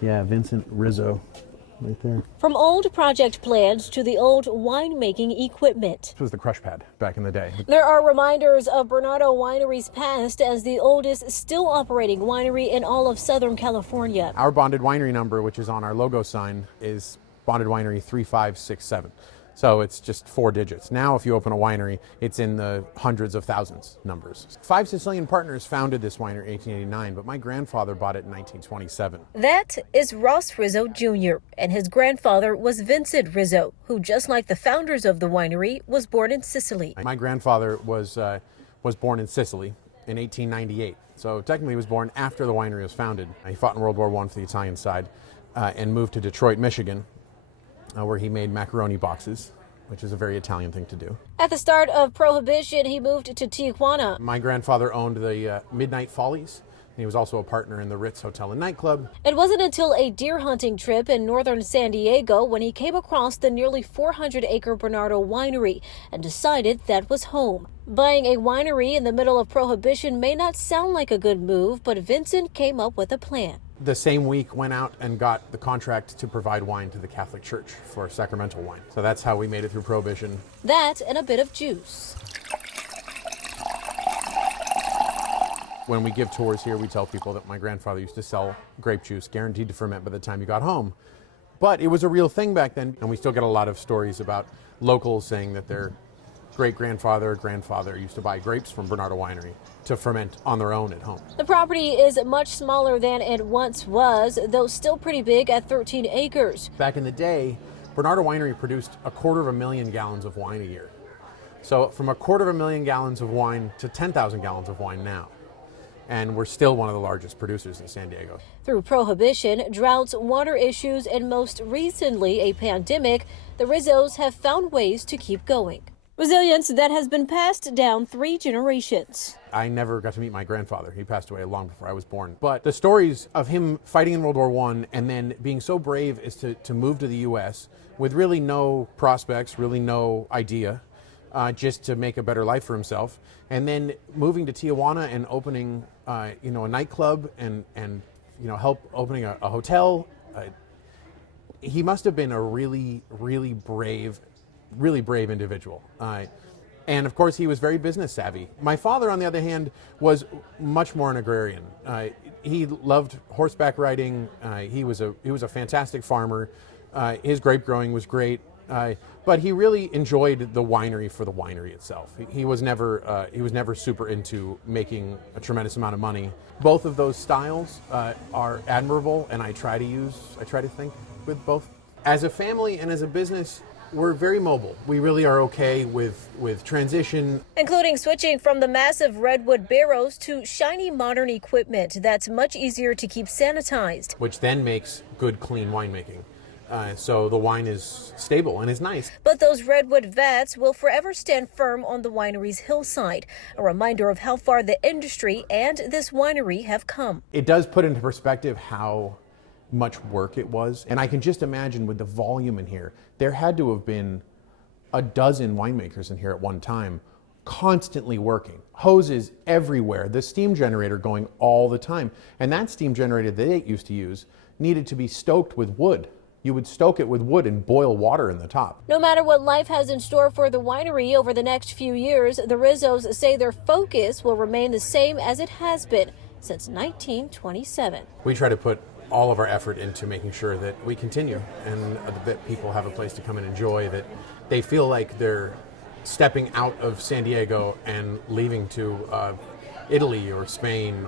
Yeah, Vincent Rizzo, right there. From old project plans to the old winemaking equipment. This was the crush pad back in the day. There are reminders of Bernardo Winery's past as the oldest still operating winery in all of Southern California. Our bonded winery number, which is on our logo sign, is bonded winery 3567. So it's just 4 digits. Now, if you open a winery, it's in the hundreds of thousands numbers. 5 Sicilian partners founded this winery in 1889, but my grandfather bought it in 1927. That is Ross Rizzo Jr., and his grandfather was Vincent Rizzo, who, just like the founders of the winery, was born in Sicily. My grandfather was born in Sicily in 1898. So technically he was born after the winery was founded. He fought in World War I for the Italian side and moved to Detroit, Michigan, where he made macaroni boxes, which is a very Italian thing to do. At the start of Prohibition, he moved to Tijuana. My grandfather owned the Midnight Follies. He was also a partner in the Ritz Hotel and Nightclub. It wasn't until a deer hunting trip in northern San Diego when he came across the nearly 400-acre Bernardo Winery and decided that was home. Buying a winery in the middle of Prohibition may not sound like a good move, but Vincent came up with a plan. The same week went out and got the contract to provide wine to the Catholic Church for sacramental wine. So that's how we made it through Prohibition. That and a bit of juice. When we give tours here, we tell people that my grandfather used to sell grape juice, guaranteed to ferment by the time you got home. But it was a real thing back then, and we still get a lot of stories about locals saying that their great-grandfather or grandfather used to buy grapes from Bernardo Winery to ferment on their own at home. The property is much smaller than it once was, though still pretty big at 13 acres. Back in the day, Bernardo Winery produced 250,000 gallons of wine a year. So from 250,000 gallons of wine to 10,000 gallons of wine now. And we're still one of the largest producers in San Diego. Through Prohibition, droughts, water issues, and most recently a pandemic, the Rizzos have found ways to keep going. Resilience that has been passed down 3 generations. I never got to meet my grandfather. He passed away long before I was born. But the stories of him fighting in World War I and then being so brave as to move to the U.S. with really no prospects, really no idea, just to make a better life for himself. And then moving to Tijuana and opening a nightclub and help opening a hotel. He must have been a really, really brave individual. And of course, he was very business savvy. My father, on the other hand, was much more an agrarian. He loved horseback riding. He was a fantastic farmer. His grape growing was great. But he really enjoyed the winery for the winery itself. He was never super into making a tremendous amount of money. Both of those styles are admirable, and I try to think with both. As a family and as a business, we're very mobile. We really are okay with transition. Including switching from the massive redwood barrels to shiny modern equipment that's much easier to keep sanitized. Which then makes good, clean winemaking. So the wine is stable and is nice. But those redwood vats will forever stand firm on the winery's hillside, a reminder of how far the industry and this winery have come. It does put into perspective how much work it was. And I can just imagine with the volume in here, there had to have been a dozen winemakers in here at one time, constantly working. Hoses everywhere, the steam generator going all the time. And that steam generator they used to use needed to be stoked with wood. You would stoke it with wood and boil water in the top. No matter what life has in store for the winery over the next few years, the Rizzos say their focus will remain the same as it has been since 1927. We try to put all of our effort into making sure that we continue and that people have a place to come and enjoy, that they feel like they're stepping out of San Diego and leaving to Italy or Spain.